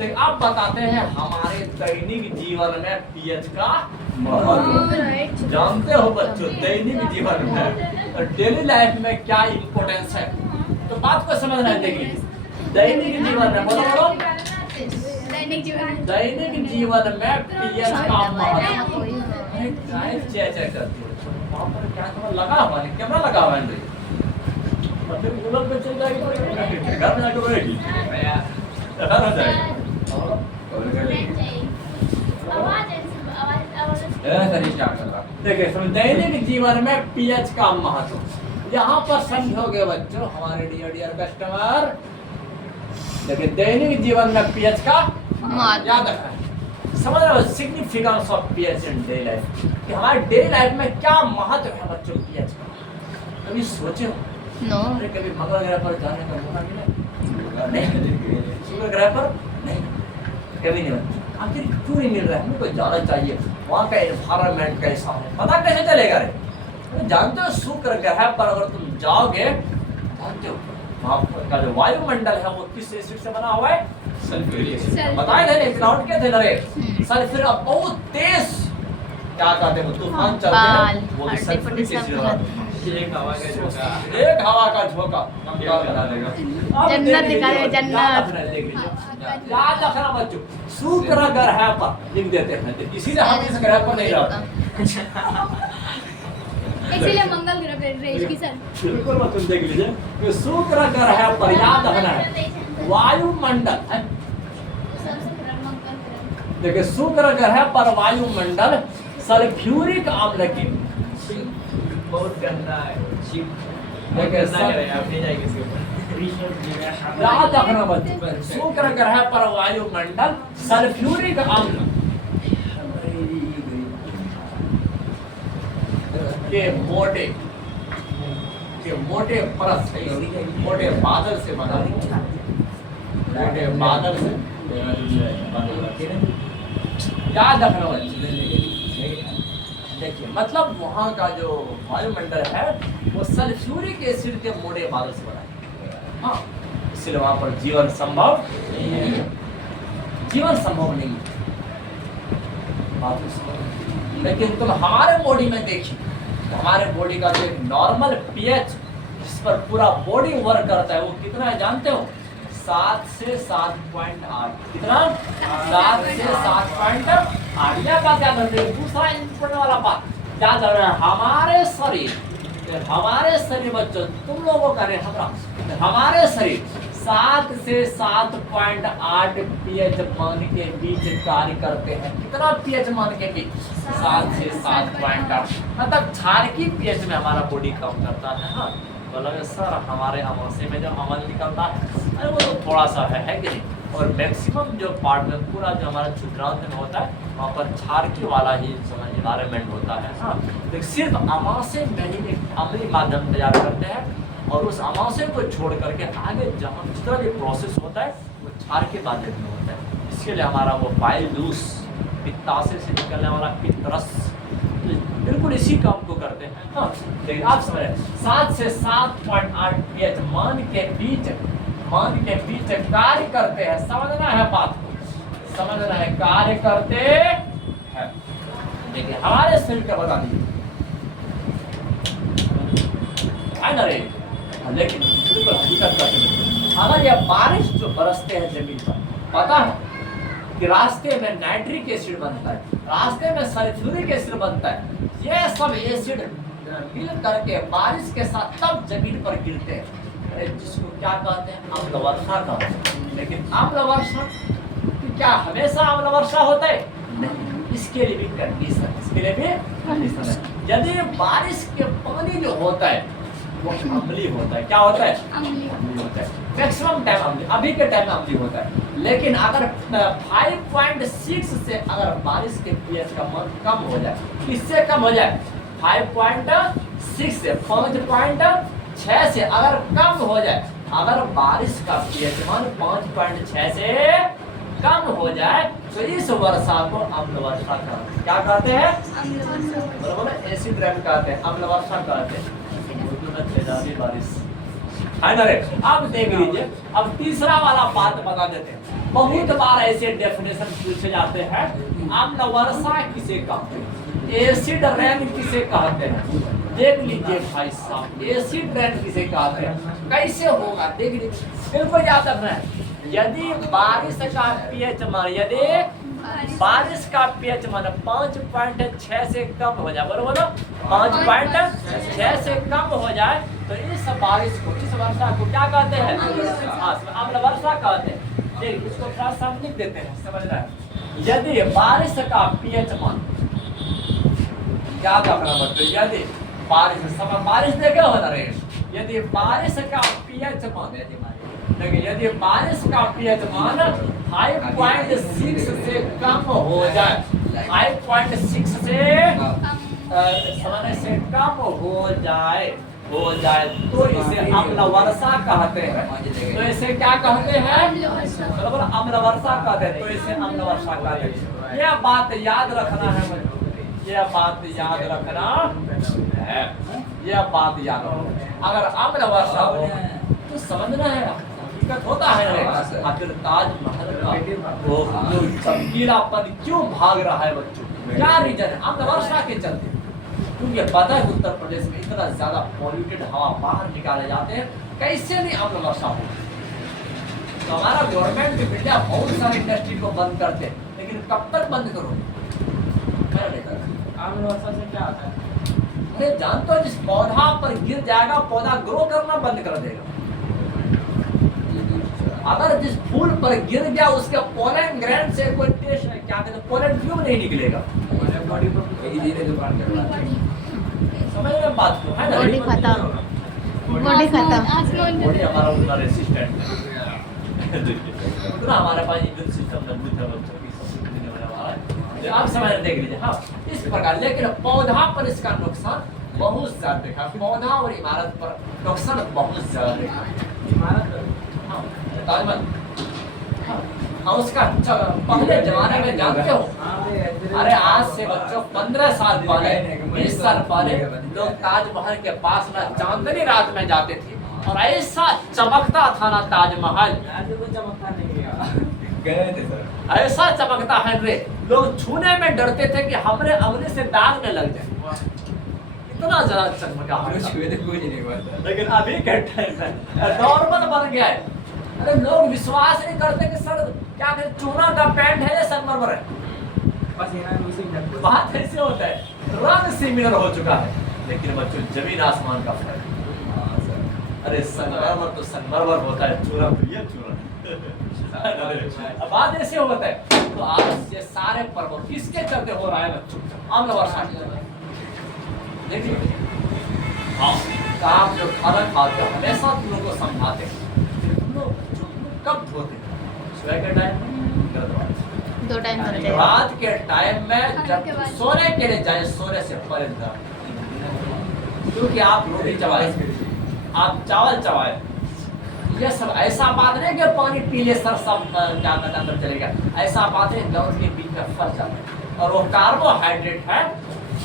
तो अब बताते हैं हमारे दैनिक जीवन में पीएच का महत्व। जानते हो बच्चों, दैनिक जीवन में डेली लाइफ में क्या इम्पोर्टेंस है, तो बात को समझना है। देखिए दैनिक जीवन में बोलो दैनिक जीवन में पीएच का महत्व। वहाँ पर क्या कैमरा लगा हुआ है, कैमरा लगा हुआ है, फिर गूगल पे चल जाएगी, घर में जाकर रहेगी हो जाएगा। देखिए दैनिक जीवन में पीएच का महत्व यहाँ पर समझोगे बच्चों हमारे डियर कस्टमर। देखिए दैनिक जीवन में पीएच का याद रखना, समझ रहे हो significance of pH in daily life, कि हमारे डेली लाइफ में क्या महत्व है बच्चों पीएच का। कभी सोचे हो? अरे कभी मंगल ग्रह पर जाने का मौका मिला? नहीं। शुक्र ग्रह पर नहीं, कभी नहीं। आखिर क्यों नहीं मिल रहा है? हमें तो जाना चाहिए, वहाँ का एनवायरनमेंट कैसा है पता कैसे चलेगा रे? तो जानते हो शुक्र ग्रह पर अगर तुम जाओगे, जानते हो वहाँ का जो वायुमंडल है वो किस एसिड से बना हुआ है? सल्फ्यूरिक। बताए थे ना ग्राउंड के थे ना रे, सल्फ्यूरिक बहुत तेज क्या कहते हैं तूफान चलते हैं, वो सल्फ्यूरिक एसिड। एक हवा का झोंका बना देगा, जन्नत दिखा दे, जन्नत। याद रखना बच्चों, शुक्र ग्रह पर लिख देते हैं, इसीलिए हम इस ग्रह पर नहीं रहते, इसीलिए मंगल ग्रह पे रेश की सर बिल्कुल मत तुम देख लीजिए कि शुक्र ग्रह पर याद रखना है वायुमंडल है। देखिए शुक्र ग्रह पर वायुमंडल सल्फ्यूरिक अम्ल की बहुत गंदा है। याद रखना बच्चों, शुक्र ग्रह पर वायुमंडल सल्फ्यूरिक अम्ल के मोटे परत मोटे बादल से बना, मोटे बादल से याद रखना बच्चों। देखिए मतलब वहाँ का जो वायुमंडल है वो सल्फ्यूरिक एसिड के मोटे बादल से बना है। हाँ, इसलिए वहाँ पर जीवन संभव नहीं है, जीवन संभव नहीं है। लेकिन तुम हमारे बॉडी में देखिए, तो हमारे बॉडी का जो नॉर्मल पीएच जिस पर पूरा बॉडी वर्क करता है वो कितना है जानते हो? 7 से 7.8। कितना? 7 से 7.8। यह बात याद रखिए। दूसरा इम्पोर्टेंट वाला बात याद रखना, हमारे शरीर बच्चों तुम लोगों का नहीं, हमारे शरीर 7 से 7.8 पीएच मान के बीच कार्य करते हैं। कितना पीएच मान के बीच? 7 से 7.8। मतलब क्षारकीय पीएच में हमारा बॉडी काम करता है। हाँ बोला सर हमारे अमाशय में जो अमल निकलता है अरे वो तो थोड़ा सा है कि नहीं, और मैक्सिमम जो पार्ट में पूरा जो हमारा क्षुद्रांत में होता है वहाँ पर क्षारकीय वाला ही इन्वायरमेंट होता है। हाँ तो सिर्फ अमाशय में ही एक अम्लीय माध्यम तैयार करते हैं, और उस अमाशय को छोड़ करके आगे जहाँ जितना भी प्रोसेस होता है वो क्षारकीय माध्यम में होता है। इसके लिए हमारा वो बाइल जूस पित्ताशय से निकलने वाला पित्तरस बिल्कुल इसी काम को करते हैं। हाँ देखिए आप समझ रहे 7 से 7.8 पीएच मान के बीच कार्य करते हैं। समझना है बात को, समझना है कार्य करते हैं। देखिए हमारे शरीर का बता दीजिए है ना रे, लेकिन बिल्कुल हकीकत करते अगर ये बारिश जो बरसते हैं जमीन पर, पता है कि रास्ते में नाइट्रिक एसिड बनता है, रास्ते में सल्फ्यूरिक एसिड बनता है, ये सब एसिड मिल करके बारिश के साथ तब जमीन पर गिरते हैं, जिसको क्या कहते हैं? अम्ल वर्षा कहते हैं। लेकिन अम्ल वर्षा क्या हमेशा अम्ल वर्षा होता है? नहीं, इसके लिए भी कंडीशन, इसके लिए भी कंडीशन है। यदि बारिश के पानी जो होता है वो अम्लीय होता है, क्या होता है? अम्लीय होता है। मैक्सिमम टाइम अम्लीय, अभी के टाइम में अम्लीय होता है। लेकिन अगर 5.6 से अगर बारिश के पीएच का मान कम हो जाए, इससे कम हो जाए 5.6 से 5.6 से अगर कम हो जाए, अगर बारिश का पीएच मान 5.6 से कम हो जाए तो इस वर्षा को अम्ल वर्षा कहते हैं। क्या कहते हैं? बराबर एसिड रेन कहते हैं, अम्ल वर्षा कहते हैं। तेजाबी बारिश है ना रे। अब देख लीजिए, अब तीसरा वाला बात बता देते हैं। बहुत बार ऐसे डेफिनेशन पूछे जाते हैं, अम्ल वर्षा किसे कहते हैं, एसिड रेन किसे कहते हैं। देख लीजिए भाई साहब, एसिड रेन किसे कहते हैं, कैसे होगा देख लीजिए, बिल्कुल याद रखना है। यदि बारिश का पीएच मान, यदि बारिश का पीएच मान 5.6 से कम हो जाए, बोलो 5.6 से कम हो जाए, तो इस बारिश को, इस वर्षा को क्या कहते हैं, अम्ल वर्षा कहते हैं। देखिए इसको थोड़ा सा लिख देते हैं, समझ रहे हैं। यदि बारिश का पीएच मान, क्या करना बच्चों, यदि बारिश देखे हो ना रे, यदि बारिश का पीएच मान, देखिए यदि बारिश का पीएच मान 5.6 से कम हो जाए, 5.6 से कम हो जाए तो इसे अम्ल वर्षा कहते हैं। तो इसे क्या कहते हैं, बराबर अम्ल वर्षा कहते हैं। तो इसे अम्ल वर्षा कहते हैं। यह बात याद रखना है बच्चों, यह बात याद रखना है, यह बात याद रखना। अगर अम्ल वर्षा हो तो समझना है, दिक्कत होता है रे। आखिर ताजमहल का वो चमकीलापन क्यों भाग रहा है बच्चों, क्या रीजन है, अम्ल वर्षा के चलते। क्योंकि पता है उत्तर प्रदेश में इतना ज्यादा पॉल्यूटेड हवा बाहर निकाले जाते हैं, कैसे नहीं अम्ल वर्षा हो। तो हमारा गवर्नमेंट ऑफ इंडिया बहुत सारे इंडस्ट्री को बंद करते हैं, लेकिन कब तक बंद करो, अम्ल वर्षा से क्या आता है? अरे जानते हो, जिस पौधा पर गिर जाएगा पौधा ग्रो करना बंद कर देगा। अगर जिस फूल पर गिर गया उसके पोलन ग्रैंड से कोई टेस्ट है, क्या कहते हैं, पोलन ट्यूब नहीं निकलेगा। बॉडी पर धीरे दुकान करना, समझ रहे हैं बात को, है ना। बॉडी खत्म, बॉडी खत्म। बॉडी हमारा उतना रेसिस्टेंट है, उतना हमारे पास इम्यून सिस्टम मजबूत है बच्चों की, सब कुछ देने वाला है। आप समझ देख लीजिए। हाँ, इस प्रकार, लेकिन पौधा पर इसका नुकसान बहुत ज्यादा देखा, पौधा और इमारत पर नुकसान बहुत ज्यादा देखा। इमारत, हाँ, ताजमहल, हाँ, उसका पहले जमाने में जानते हो, अरे आज से बच्चों 15 साल पहले, 20 साल पहले लोग ताजमहल के पास ना चांदनी रात में जाते थे, और ऐसा चमकता था ना ताजमहल, चमकता नहीं गए थे सर, ऐसा चमकता है रे, लोग छूने में डरते थे कि हमरे अंगली से दाग न लग जाए, इतना ज्यादा चमका है। लेकिन अभी के टाइम में नॉर्मल बन गया है। अरे लोग विश्वास नहीं करते कि सर क्या कहते, चूना का पैंट है या संगमरमर है, बात ऐसे होता है, रंग सिमिलर हो चुका है, लेकिन बच्चों जमीन आसमान का फर्क है। अरे संगमरमर तो संगमरमर होता है, चूना तो ये चूना। अब बात ऐसे होता है। तो आज ये सारे पर्व किसके चलते हो रहा है बच्चों, अम्ल वर्षा के। देखिए हाँ, आप जो खाना खाते हो हमेशा तुम लोग को समझाते हैं, कब धोते हैं, सुबह के टाइम में, 2 टाइम धोते हैं, रात के टाइम में जब सोने के लिए जाए, सोने से पहले क्योंकि आप रोटी चबाए, आप चावल चबाए, ये सब ऐसा बात नहीं कि पानी पी ले सर सब क्या कहते अंदर चलेगा, ऐसा बात है लंग्स के बीच में फंस जाता है, और वो कार्बोहाइड्रेट है,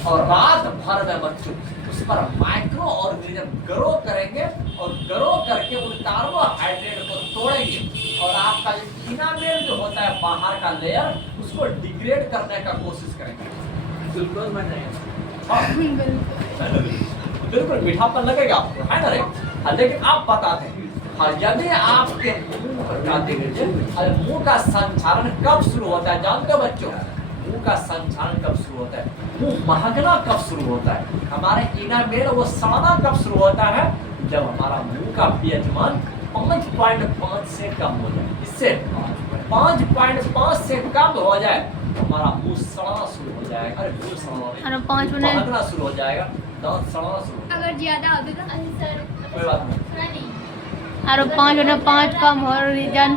और रात भर में बच्चों उस पर माइक्रो ऑर्गेनिज्म ग्रो करेंगे, और ग्रो करके उन कार्बोहाइड्रेट को तोड़ेंगे, और आपका जो इनामेल जो होता है बाहर का लेयर, उसको डिग्रेड करने का कोशिश करेंगे, ग्लूकोज बन जाएगा। हाँ बिल्कुल मीठापन लगेगा आपको, है ना रे। हाँ, लेकिन आप बताते हैं, हाँ, यदि आपके मुंह पर क्या देखिए, मुंह का संचालन कब शुरू होता है जानते हो बच्चों, मुंह का संचालन कब शुरू होता है, मुंह महकना कब शुरू होता है, हमारे इनामेल वो सड़ना कब शुरू होता है, जब हमारा मुंह का पीएच मान 5.5 से कम हो जाए, इससे 5.5 से कम हो जाए हमारा मुंह सड़ना शुरू हो जाएगा, अरे मुंह सड़ना महकना शुरू हो जाएगा, दांत सड़ना शुरू, अगर ज्यादा हो तो कोई बात नहीं। और 5 कम हो रीजन,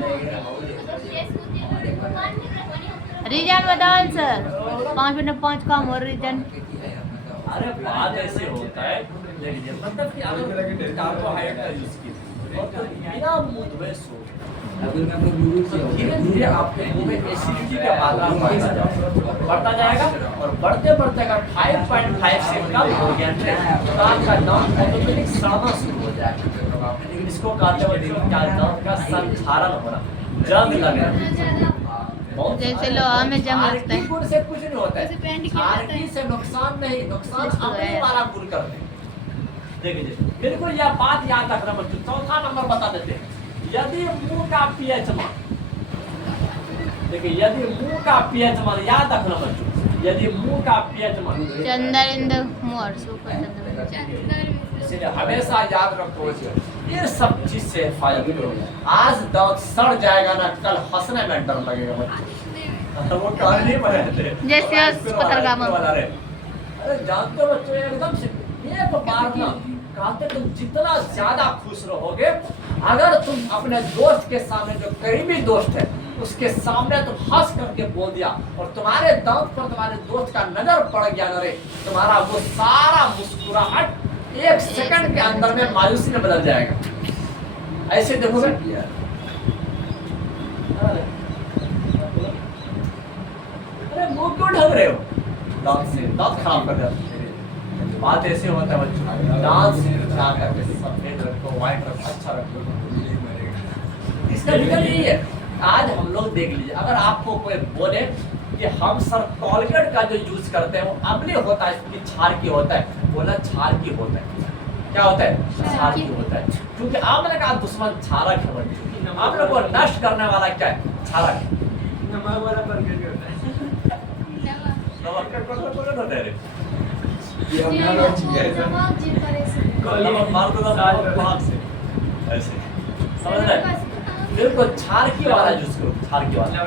रीजन बताओ सर, 5 कम हो रीजन। अरे बात ऐसे होता है, देखिए मतलब कि अगर कार्बोहाइड्रेट का यूज कीजिए और तो बिना मुंह धोए सो, धीरे धीरे आपके मुंह में एसिडिटी का मात्रा बढ़ता जाएगा, और बढ़ते बढ़ते अगर 5.5 से कम हो गया तो आपका दांत ऑटोमेटिक सड़ना शुरू हो जाएगा, इसको कहते हैं बच्चों क्या दांत का संक्षारण होना, जंग लगना। बहुत जैसे सारे लोहा में जंग क्षार लगता है। की गुण से कुछ नहीं होता जैसे पेंट है, किया क्षार जाता है। की से नुकसान नहीं, नुकसान कुछ तो अपने है। वाला गुण करते हैं। देखिए बिल्कुल यह बात याद रखना बच्चों। चौथा नंबर बता देते हैं, यदि मुंह का पीएच मान, देखिए यदि मुंह का पीएच मान याद रखना बच्चों, यदि मुंह का पीएच मान, Chandar in the more super Chandar. इसलिए हमेशा याद रखो बच्चों, ये सब चीज से हिफाजत करो। आज दांत सड़ जाएगा ना, कल हंसने में डर लगेगा बच्चों। वो कहानी बने थे जैसे अस्पताल का मामला। अरे जानते हो बच्चों, एकदम से एक बार ना कहते तुम जितना ज्यादा खुश रहोगे, अगर तुम अपने दोस्त के सामने, जो करीबी दोस्त है उसके सामने तुम हंस करके बोल दिया और तुम्हारे दांत पर तुम्हारे दोस्त का नजर पड़ गया ना रे, तुम्हारा वो सारा मुस्कुराहट एक सेकंड के अंदर में मायूसी में बदल जाएगा। ऐसे देखोगे। अरे मुंह क्यों ढक रहे हो? दांत से दांत खराब कर रहे हो। बात ऐसे होता है बच्चों, दांत से क्या करके सफेद रखो, व्हाइट रखो, अच्छा रखो। इसका रीजन यही है। आज हम लोग देख लीजिए, अगर आपको कोई बोले कि हम सर कोलगेट का जो यूज करते हैं वो अम्लीय होता है, इसकी क्षार की होता है, बोला क्षार की होता है। क्या होता है? क्षार की होता है। क्योंकि आमले का दुश्मन क्षारक है बच्चों। आप लोग को नष्ट करने वाला क्या है? क्षारक है। नमक वाला बर्गर भी होता है। नमक का कोलगेट होता है रे। ये हमने लोग चिंगारी से नमक मार दो ना भाग से, ऐसे समझ रहे हैं? बिल्कुल क्षार की वाला यूज करो, क्षार की वाला।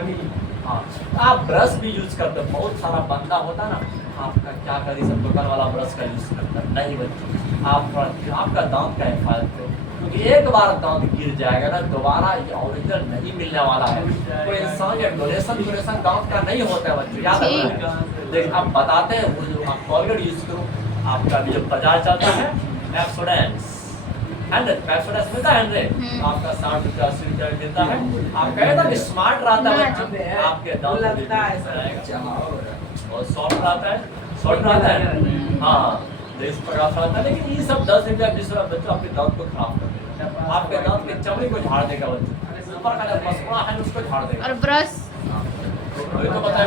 हाँ, आप ब्रश भी यूज करते हो। बहुत सारा बंदा होता है ना, आपका क्या करी सब दुकान वाला ब्रश का यूज करता है। नहीं बच्चों, आप आपका दांत का हिफाजत करो, क्योंकि एक बार दांत गिर जाएगा ना, दोबारा ये ओरिजिनल नहीं मिलने वाला है। कोई इंसान या डोनेशन दांत का नहीं होता है बच्चों, याद रखना। देख आप बताते हैं, वो जो आप कोलगेट यूज करो, आपका भी जो बाजार चलता है पेप्सोडेंट 100 पेप्सोडेंट मिलता है 100, आपका 60 रुपया 80 रुपया मिलता है। आप कहे ना कि स्मार्ट रहता है बच्चों, आपके दांत लगता है और सॉफ्ट रहता है, सॉफ्ट रहता है। हाँ, इस प्रकार से रहता है। लेकिन ये सब 10 रुपया 20 रुपया बच्चों आपके दांत को खराब कर देगा, आपके दांत के चमड़ी को झाड़ देगा बच्चों, ऊपर का जो मसला है उसको झाड़ देगा। और ब्रश वही तो बताया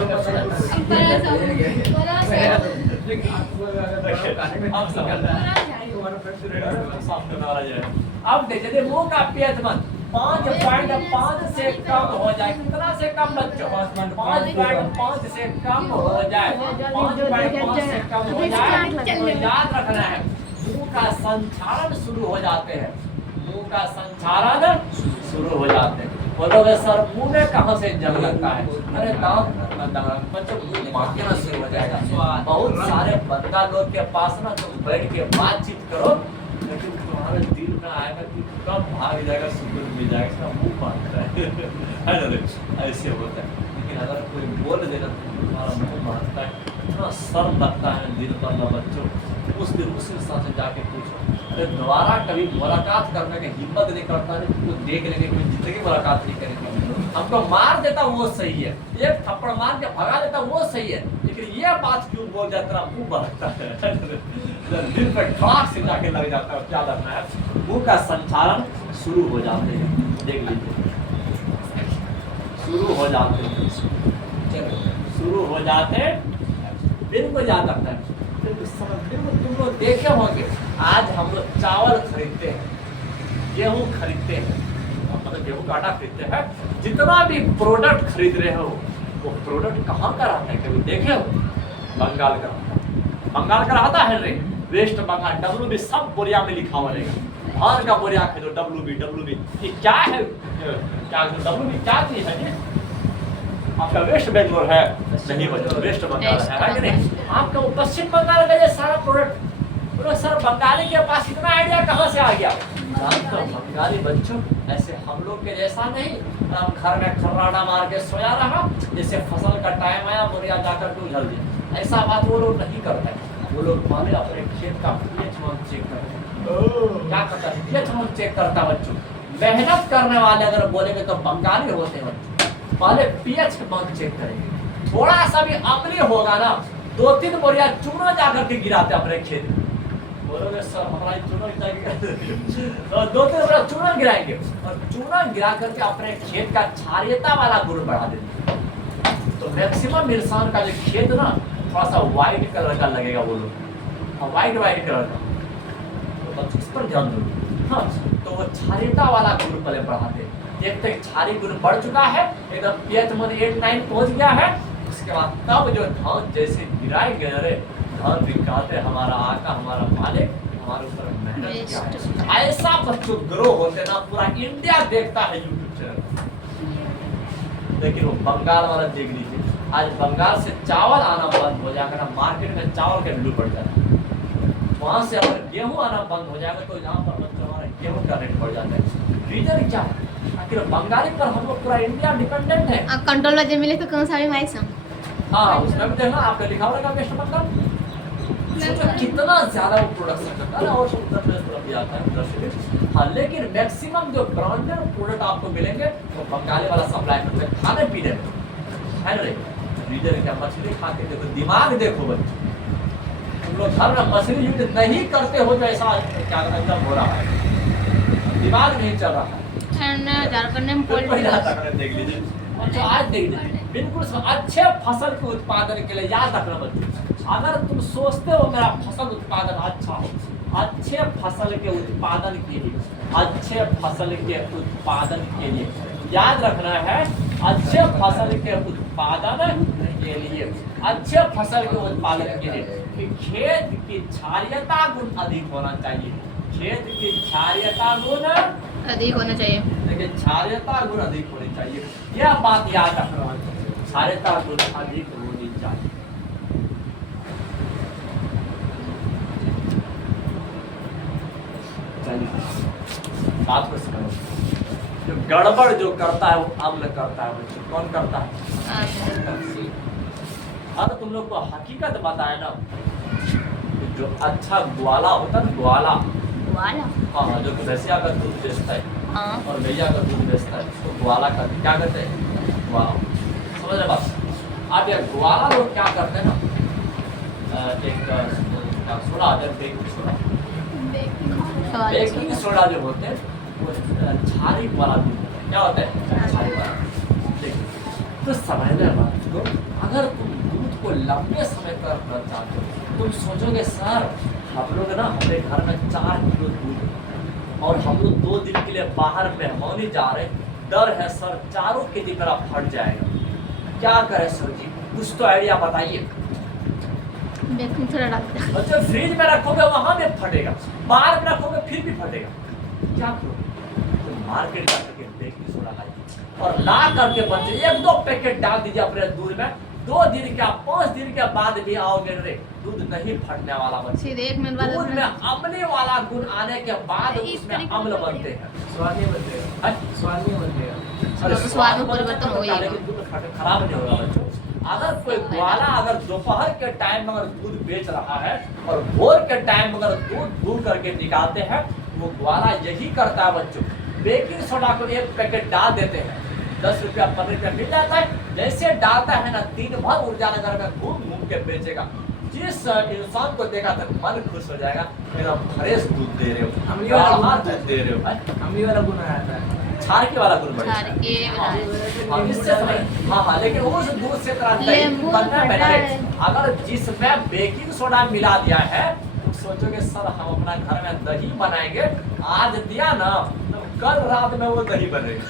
अब देखिए मुंह का पीएच मान 5.5 से कम हो जाए। कितना से कम बच्चों? 5.5 से कम हो जाए। 5.5 से कम हो जाए तो याद रखना है, मुंह का संचालन शुरू हो जाते हैं। मुंह का संचालन शुरू हो जाते हैं। बोलोगे सर मुंह में कहाँ से जंग लगता है? अरे दांत बच्चों मुंह मांगना शुरू हो जाएगा। बहुत सारे बंदा लोग के पास ना तुम बैठ के बातचीत करो, लेकिन तुम्हारे दिल में आएगा कि कब भाग जाएगा, सुकून मिल जाएगा, इसका मुंह मांगता है ना, ऐसे होता है। लेकिन अगर कोई बोल देगा तो तुम्हारा मुंह मांगता है, इतना सर लगता है दिल पर ना बच्चों। उस दिन उस इंसान से जाके पूछो, अरे दोबारा कभी मुलाकात करने की हिम्मत नहीं करता, नहीं तो देख लेंगे, कभी जिंदगी मुलाकात नहीं करेंगे। हमको मार देता वो सही है, एक थप्पड़ मार के भगा देता वो सही है, लेकिन ये बात क्यों बोल जाता तेरा मुंह बढ़ता है, दिल पे ठाक से जाके लग जाता है। क्या करना है? मुंह का संचालन शुरू हो जाते हैं। देख लीजिए शुरू हो जाते हैं, शुरू हो जाते हैं। बिल्कुल याद रखना है। बिल्कुल तुम लोग देखे होंगे, आज हम लोग चावल खरीदते हैं, गेहूं खरीदते हैं, मतलब गेहूं का आटा खरीदते हैं। जितना भी प्रोडक्ट खरीद रहे हो वो प्रोडक्ट कहाँ का रहता है? कभी देखे हो? बंगाल का। बंगाल का रहता है रे, वेस्ट बंगाल। WB सब बोरिया में लिखा हुआ रहेगा। हर का बोरिया खरीदो WB। ये क्या है? क्या WB क्या चीज है? आपका वेस्ट बेंगलोर है नहीं बच्चों, वेस्ट बंगाल है कि नहीं? आपका पश्चिम बंगाल का ये सारा प्रोडक्ट, सर बंगाली के पास इतना आइडिया कहाँ से आ गया? तो बंगाली बच्चों ऐसे हम लोग के जैसा नहीं, हम घर में खर्राटा मार के सोया रहा, जैसे फसल का टाइम आया बोरिया जाकर के उझल दिया, ऐसा बात वो लोग नहीं करते। वो लोग पहले अपने खेत का पीएच मान चेक करते हैं। क्या करता है? पीएच मान चेक करता है बच्चों। मेहनत करने वाले अगर बोलेंगे तो बंगाली होते हैं बच्चों, पहले पीएच मान चेक करेंगे। थोड़ा सा भी अम्लीय होगा ना, 2-3 बोरिया चूना जाकर के गिराते अपने खेत में। बोलोगे सर हमारा चूना चाहिए तो 2-3 बार चूना गिराएंगे और चूना गिरा करके अपने खेत का क्षारीयता वाला गुण बढ़ा देंगे। तो मैक्सिमम इंसान का जो खेत ना थोड़ा सा व्हाइट कलर का लगेगा, वो लोग व्हाइट कलर का, तो बस इस पर ध्यान दो। हाँ, तो वो क्षारीयता वाला गुण पहले बढ़ाते हैं। देखते हैं क्षारीय गुण बढ़ चुका है, एकदम pH मान 8-9 पहुंच गया है, उसके बाद तब जो धान जैसे गिराएंगे, अरे धान दिखाते हमारा आका हमारा मालिक हमारे ऊपर मेहनत किया है। ऐसा बच्चों ग्रो होते ना पूरा इंडिया देखता है यूट्यूब चैनल। लेकिन वो बंगाल वाला देख लीजिए, आज बंगाल से चावल आना बंद हो जाएगा ना, मार्केट में चावल का वैल्यू बढ़ जाता है। वहां से अगर गेहूं आना बंद हो जाएगा तो यहाँ पर बच्चों हमारा गेहूं का रेट बढ़ जाता है। रीजन क्या है? आखिर बंगाली पर हम लोग पूरा इंडिया डिपेंडेंट है। कंट्रोल में मिले तो कौन सा भी माइक संग हाँ, उसमें भी देखना आपका लिखा होगा वेस्ट बंगाल, सोचो कितना ज्यादा वो प्रोडक्शन करता है और उत्तर प्रदेश तरफ भी आता है उधर से। हाँ, लेकिन मैक्सिमम जो ब्रांडेड प्रोडक्ट आपको मिलेंगे वो बंगाली वाला सप्लाई करते हैं खाने पीने में, है ना? रीजन क्या? मछली खा के देखो, दिमाग देखो बच्चे, तुम लोग घर में मछली यूज नहीं करते हो तो ऐसा क्या एकदम हो रहा है, दिमाग नहीं चल रहा है। झारखंड में देख लीजिए तो आज देख लीजिए बिल्कुल अच्छे फसल के उत्पादन के लिए याद रखना बच्चों, अगर तुम सोचते हो मेरा फसल उत्पादन अच्छा हो, अच्छे फसल के उत्पादन के लिए, अच्छे फसल के उत्पादन के लिए याद रखना है, अच्छे फसल के उत्पादन के लिए, अच्छे फसल के उत्पादन के लिए कि खेत की क्षारीयता गुण अधिक होना चाहिए, खेत की क्षारीयता गुण अधिक होना चाहिए, लेकिन क्षारीयता गुण अधिक होनी चाहिए। यह बात याद रखना, क्षारीयता गुण अधिक होनी चाहिए। चलिए बात को समझो, जो गड़बड़ जो करता है वो अम्ल करता है बच्चों। कौन करता है? हाँ, तो तुम लोग को हकीकत बताए ना, जो अच्छा ग्वाला होता है, ग्वाला, हाँ, जो भैंसिया का दूध बेचता है और गैया का दूध बेचता है, तो ग्वाला का क्या करते हैं? ग्वाला, समझ रहे बात? आप ये ग्वाला लोग क्या करते हैं ना, एक सोडा, बेकिंग सोडा जो होते हैं वो क्षारी वाला दूध होता है। क्या होता है? क्षारी वाला। देखिए, तो समझने बात को, अगर तुम दूध को लंबे समय तक रखना चाहते हो, तुम सोचोगे सर हम लोग ना, हमारे घर में 4 किलो दूध है और हम लोग 2 दिन के लिए बाहर मेहमानी जा रहे हैं, डर है सर 4 केजी मेरा फट जाएगा, क्या करें सर जी? कुछ तो आइडिया बताइए। बेकिंग सोडा डालते हैं। अच्छा, फ्रिज में रखोगे वहां में फटेगा, बाहर में रखोगे फिर भी फटेगा, क्या करोगे? तो मार्केट जा करके बेकिंग सोडा लाइए और ला करके बच्चे 1-2 पैकेट डाल दीजिए अपने दूध में, 2 दिन का 5 दिन के बाद भी आओगे रे दूध नहीं फटने वाला बच्चे। सीधे 1 मिनट बाद दूध में अम्ल वाला गुण आने के बाद उसमें अम्ल बनते हैं, स्वाद नहीं बदलेगा, स्वाद नहीं बदलेगा। अरे स्वाद में परिवर्तन हो जाएगा, लेकिन दूध खराब नहीं होगा बच्चों। अगर कोई ग्वाला अगर दोपहर के टाइम में अगर दूध बेच रहा है और भोर के टाइम में अगर दूध धो करके निकालते हैं, वो ग्वाला यही करता है बच्चों, बेकिंग सोडा को 1 पैकेट डाल देते हैं, 10 रुपया 15 रुपया मिल जाता है, जैसे डालता है ना, दिन भर ऊर्जा नगर में घूम के बेचेगा। जिस इंसान को देखा तक मन खुश हो जाएगा, एकदम फ्रेश दूध दे रहे हो, दूध दे रहे हो, अम्ली वाला गुण आता है, छारके वाला गुण बढ़ छार के हाँ, इससे हाँ, लेकिन उस दूध से तरह दही बनना है। अगर जिसमें बेकिंग सोडा मिला दिया है, तो सोचोगे सर हम अपना घर में दही बनाएंगे, आज दिया ना तो कल रात में वो दही बनेगा।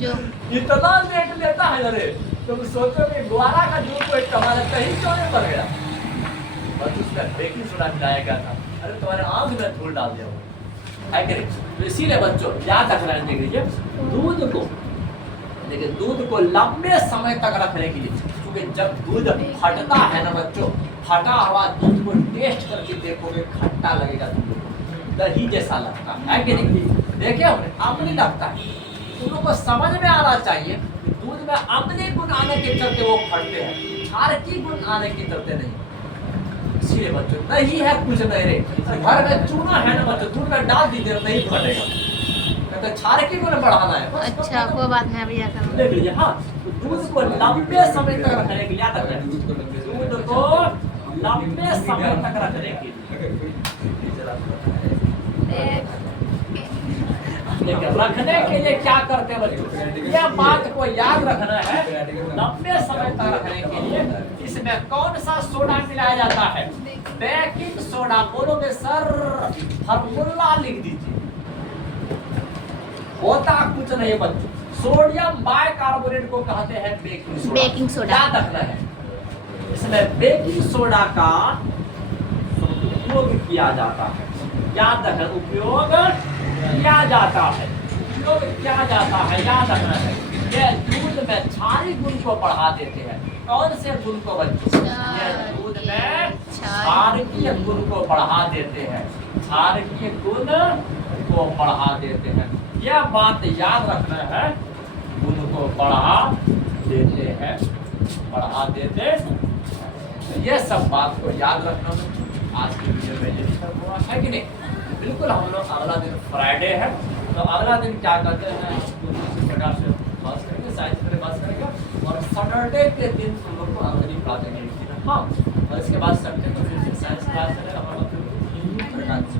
जो इतना लेट लेता है, अरे तुम सोचोगे ग्वाला का दूध को हमारा दही क्यों नहीं बन गया? बस उसमें बेकिंग सोडा मिलाया गया था, अरे तुम्हारे आँख में धूल डाल दिया है कि नहीं? तो इसीलिए बच्चों याद रखना है, देखिए दूध को लंबे समय तक रखने के लिए, क्योंकि जब दूध फटता है ना बच्चों, फटा हुआ दूध को टेस्ट करके देखोगे खट्टा लगेगा, दूध दही जैसा लगता है कि नहीं? देखिए अम्ली लगता है। तुम लोग को समझ में आना चाहिए दूध में अम्ली गुण आने के चलते वो फटते हैं, क्षारकी गुण आने के चलते नहीं। इसलिए बच्चों नहीं है कुछ नहीं रे, घर में चूना है ना बच्चों, दूध में डाल दीजिए नहीं फटेगा, कहते क्षारकी गुण बढ़ाना है। अच्छा, कोई बात नहीं, अभी आता हूँ। देख लीजिए, हाँ, तो दूध को लंबे समय तक रखने के लिए, दूध को लंबे समय तक रखने के लिए देखिए रखने के लिए क्या करते हैं बच्चों, यह बात को याद रखना है। लंबे समय तक रखने के लिए इसमें कौन सा सोडा मिलाया जाता है? Baking soda. बोलोगे सर फॉर्मूला लिख दीजिए। होता कुछ नहीं बच्चों, सोडियम बाइकार्बोनेट को कहते हैं बेकिंग सोडा। Baking soda. याद रखना है, इसमें बेकिंग सोडा का उपयोग किया जाता है। याद रखना, उपयोग किया जाता है, उपयोग किया जाता है, याद रखना है। ये दूध में क्षारीय गुण को बढ़ा देते हैं। कौन से गुण को बच्चों? ये दूध में क्षारीय गुण को बढ़ा देते हैं, क्षारीय गुण को बढ़ा देते हैं। यह बात याद रखना है, गुण को बढ़ा देते हैं, बढ़ा देते हैं। तो ये सब बात को याद रखना बच्चों। आज की वीडियो में ये सब हुआ है कि नहीं? बिल्कुल। हम लोग अगला दिन फ्राइडे है, तो अगला दिन क्या करते हैं, इसी प्रकार से बात करेंगे, साइंस पर बात करेंगे। और सैटरडे के दिन तुम लोग को अंग्रेजी पढ़ा देंगे। हाँ, और इसके बाद संडे को फिर साइंस क्लास